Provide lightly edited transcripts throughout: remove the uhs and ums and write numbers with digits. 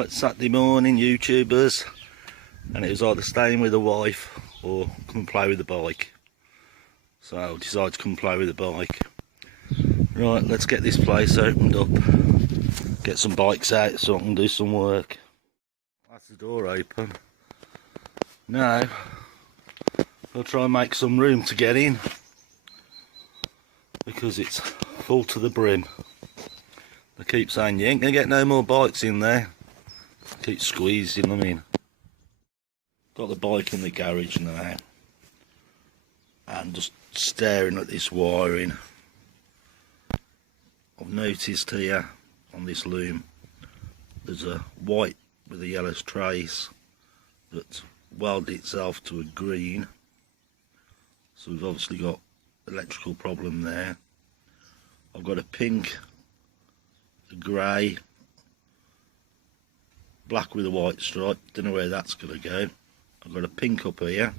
Right, Saturday morning, YouTubers, and it was either staying with the wife or come and play with the bike. So I decided to come play with the bike. Right, let's get this place opened up, get some bikes out so I can do some work. That's the door open. Now, I'll try and make some room to get in, because it's full to the brim. They keep saying you ain't gonna get no more bikes in there. Keep squeezing them in. Got the bike in the garage now, and just staring at this wiring. I've noticed here on this loom there's a white with a yellow trace that's welded itself to a green, so we've obviously got electrical problem there. I've got a pink, a grey, black with a white stripe, don't know where that's going to go. I've got a pink up here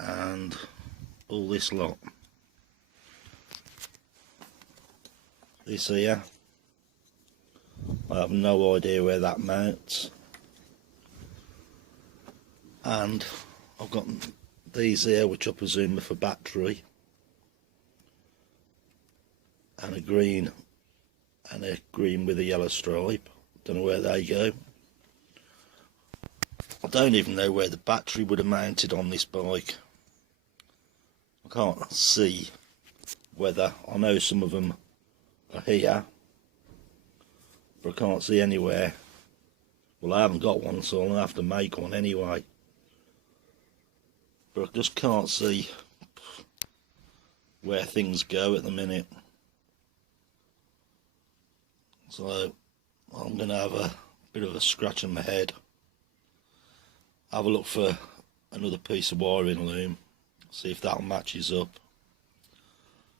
and all this lot. This here, I have no idea where that mounts, and I've got these here which I presume are for battery, and a green with a yellow stripe. Don't know where they go. I don't even know where the battery would have mounted on this bike. I can't see whether, I know some of them are here, but I can't see anywhere. Well, I haven't got one, so I'll have to make one anyway. But I just can't see where things go at the minute. So I'm going to have a bit of a scratch on my head, have a look for another piece of wiring loom, see if that matches up.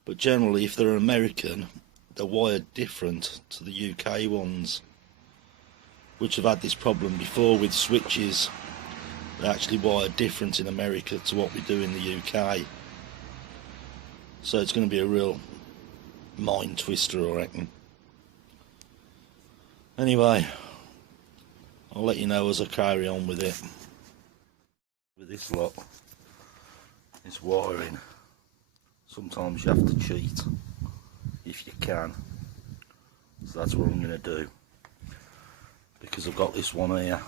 But generally, if they're American, they're wired different to the UK ones, which have had this problem before with switches. They're actually wired different in America to what we do in the UK. So it's going to be a real mind twister, I reckon. Anyway, I'll let you know as I carry on with it. With this lot, this wiring, sometimes you have to cheat if you can. So that's what I'm going to do, because I've got this one here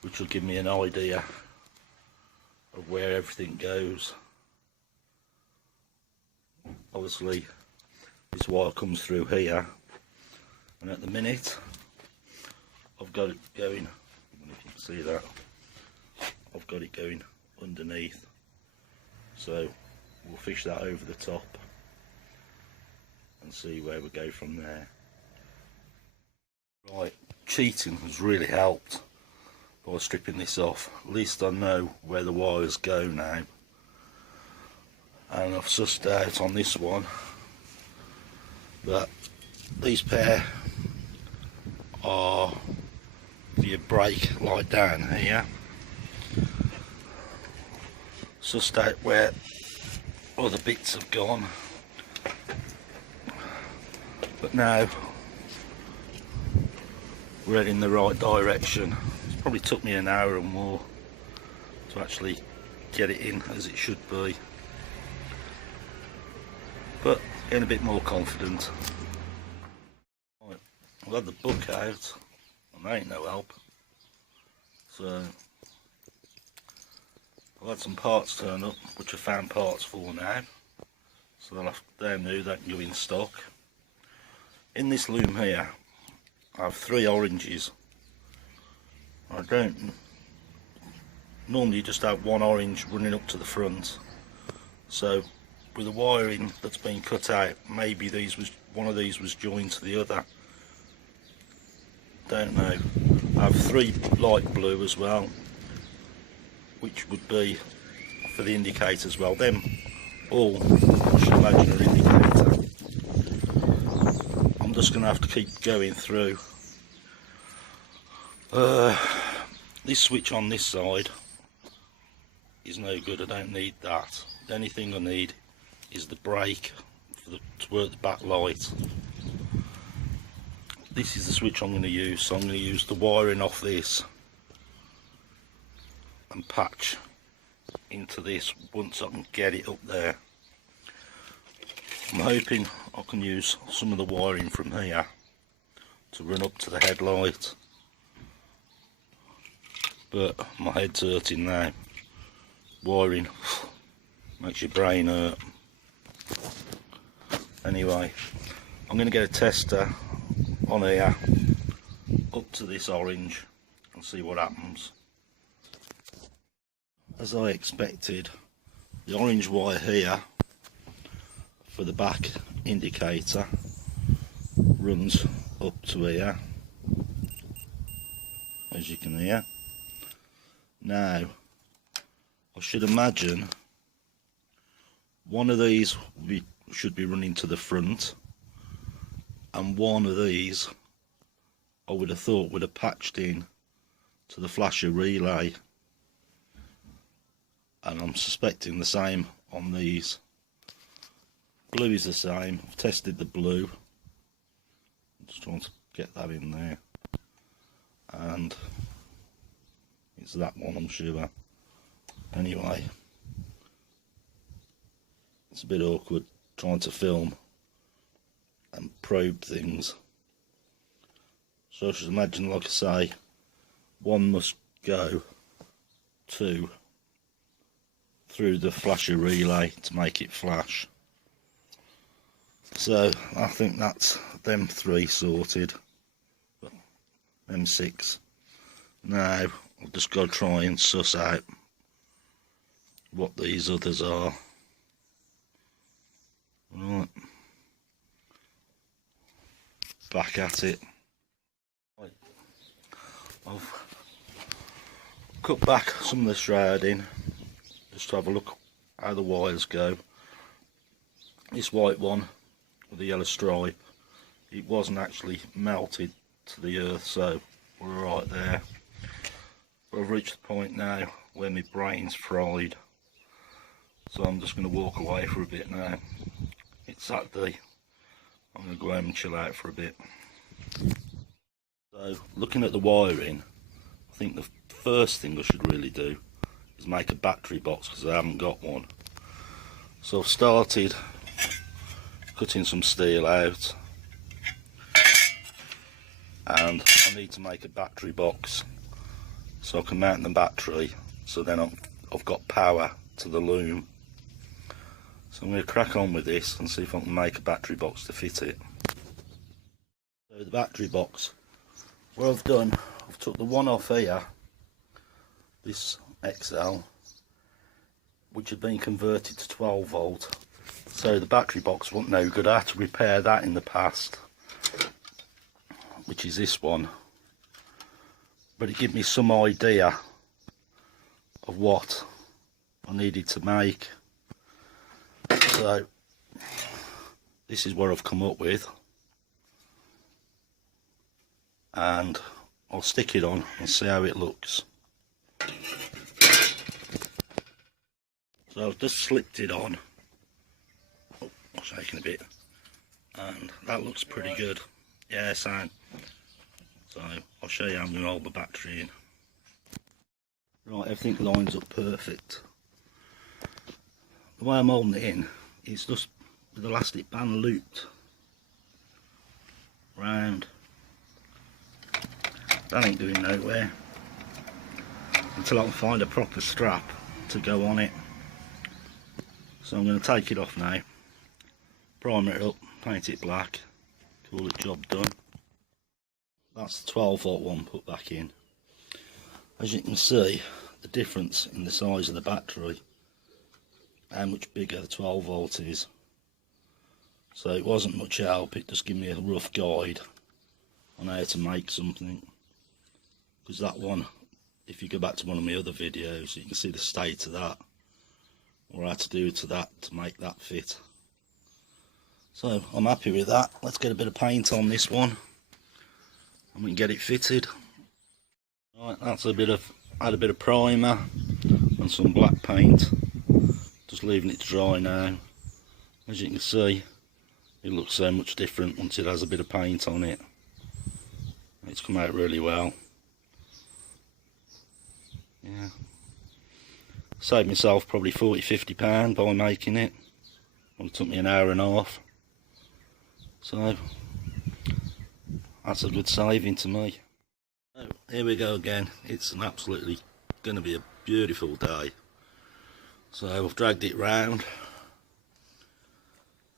which will give me an idea of where everything goes. Obviously this wire comes through here, and at the minute I've got it going, I don't know if you can see that, I've got it going underneath, so we'll fish that over the top and see where we go from there. Right, cheating has really helped by stripping this off. At least I know where the wires go now, and I've sussed out on this one that these pair are for your brake light down here. Sussed out where other bits have gone, but now we're heading in the right direction. It's probably took me an hour or more to actually get it in as it should be, but getting a bit more confident. Right, I've had the book out and they ain't no help, so I've had some parts turn up which I found parts for now, so they're new, they can go in stock. In this loom here I have 3 oranges. I don't normally just have one orange running up to the front, so with the wiring that's been cut out, maybe one of these was joined to the other, don't know. I have 3 light blue as well, which would be for the indicators. Well, them all I should imagine are indicator. I'm just going to have to keep going through. This switch on this side is no good, I don't need that. The only thing I need is the brake to work the back light. this is the switch I'm going to use, so I'm going to use the wiring off this and patch into this once I can get it up there. I'm hoping I can use some of the wiring from here to run up to the headlight, but my head's hurting now. Wiring makes your brain hurt. Anyway, I'm going to get a tester on here up to this orange and see what happens. As I expected, the orange wire here for the back indicator runs up to here, as you can hear. Now, I should imagine one of these should be running to the front, and one of these I would have thought would have patched in to the flasher relay, and I'm suspecting the same on these. Blue is the same. I've tested the blue, I'm just trying to get that in there, and it's that one, I'm sure. Anyway, it's a bit awkward trying to film and probe things, so I should imagine, like I say, one must go through the flasher relay to make it flash. So I think that's them three sorted, them six. Now I've just got to try and suss out what these others are. Right, back at it. Right. I've cut back some of the shrouding just to have a look how the wires go. This white one with the yellow stripe, it wasn't actually melted to the earth, so we're right there. But I've reached the point now where my brain's fried, so I'm just going to walk away for a bit now. It's Saturday, I'm going to go home and chill out for a bit. So looking at the wiring, I think the first thing I should really do is make a battery box, because I haven't got one. So I've started cutting some steel out, and I need to make a battery box so I can mount the battery, so then I've got power to the loom. So I'm going to crack on with this and see if I can make a battery box to fit it. So the battery box, what I've done, I've took the one off here, this XL, which had been converted to 12 volt. So the battery box wasn't no good. I had to repair that in the past, which is this one. But it gave me some idea of what I needed to make. So this is what I've come up with, and I'll stick it on and see how it looks. So I've just slipped it on. Oh, I'm shaking a bit, and that looks pretty good. Yeah, sound. So I'll show you how I'm going to hold the battery in. Right, everything lines up perfect. The way I'm holding it in is just with the elastic band looped round. That ain't going nowhere until I can find a proper strap to go on it. So I'm going to take it off now, primer it up, paint it black, call it job done. That's the 12 volt one put back in. As you can see, the difference in the size of the battery, how much bigger the 12 volt is. So it wasn't much help, it just gave me a rough guide on how to make something. Because that one, if you go back to one of my other videos, you can see the state of that, or how to do to that to make that fit. So I'm happy with that. Let's get a bit of paint on this one and we can get it fitted. Right, that's add a bit of primer and some black paint. Just leaving it to dry now. As you can see, it looks so much different once it has a bit of paint on it. it's come out really well. Yeah, saved myself probably £40–50 by making it. Well, it took me an hour and a half, so that's a good saving to me. So here we go again. It's an absolutely going to be a beautiful day. So I've dragged it round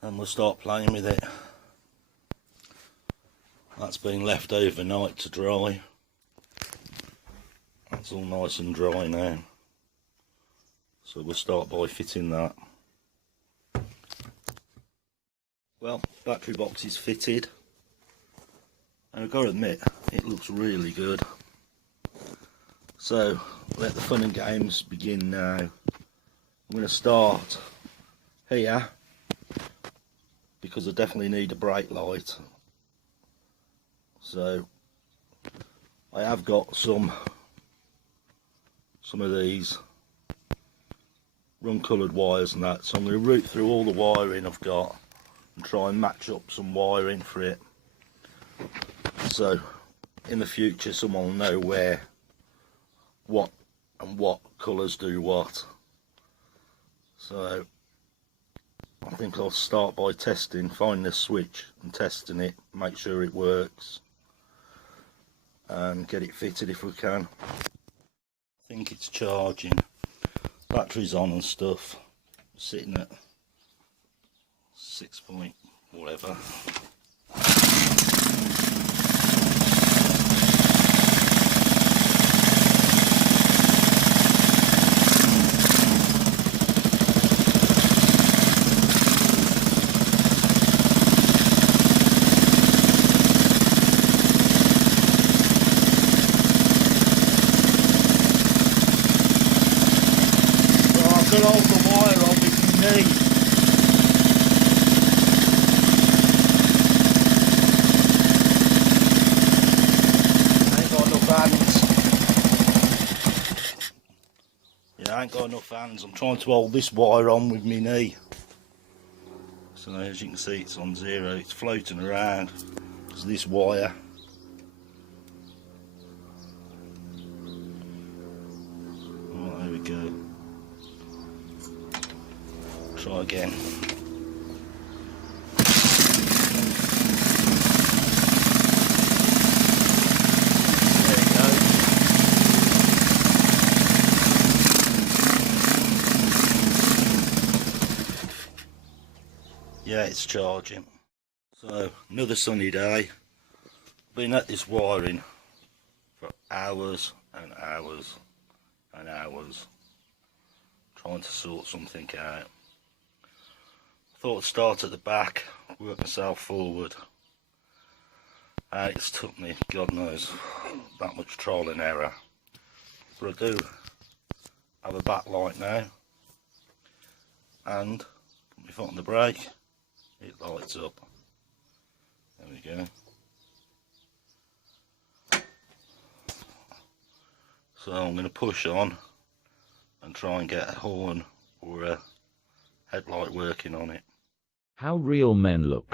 and we'll start playing with it. That's been left overnight to dry. That's all nice and dry now. So we'll start by fitting that. Well, battery box is fitted. And I've got to admit, it looks really good. So, let the fun and games begin now. I'm going to start here, because I definitely need a brake light. So, I have got some of these run coloured wires and that, so I'm going to route through all the wiring I've got and try and match up some wiring for it. So in the future someone will know what colours do what. So I think I'll start by finding the switch and testing it, make sure it works, and get it fitted if we can. I think it's charging, battery's on and stuff, sitting at 6 point whatever. Got all the wire on with my knee. I ain't got enough hands. Yeah, I ain't got enough hands. I'm trying to hold this wire on with my knee. So as you can see, it's on 0. It's floating around. There's this wire. Oh, there we go. Try again. There you go. Yeah, it's charging. So another sunny day. Been at this wiring for hours and hours and hours, trying to sort something out. Thought I'd start at the back, work myself forward, and it's took me, God knows, that much trial and error. But I do have a backlight now, and put my foot on the brake, it lights up. There we go. So I'm going to push on and try and get a horn or a headlight working on it. How real men look.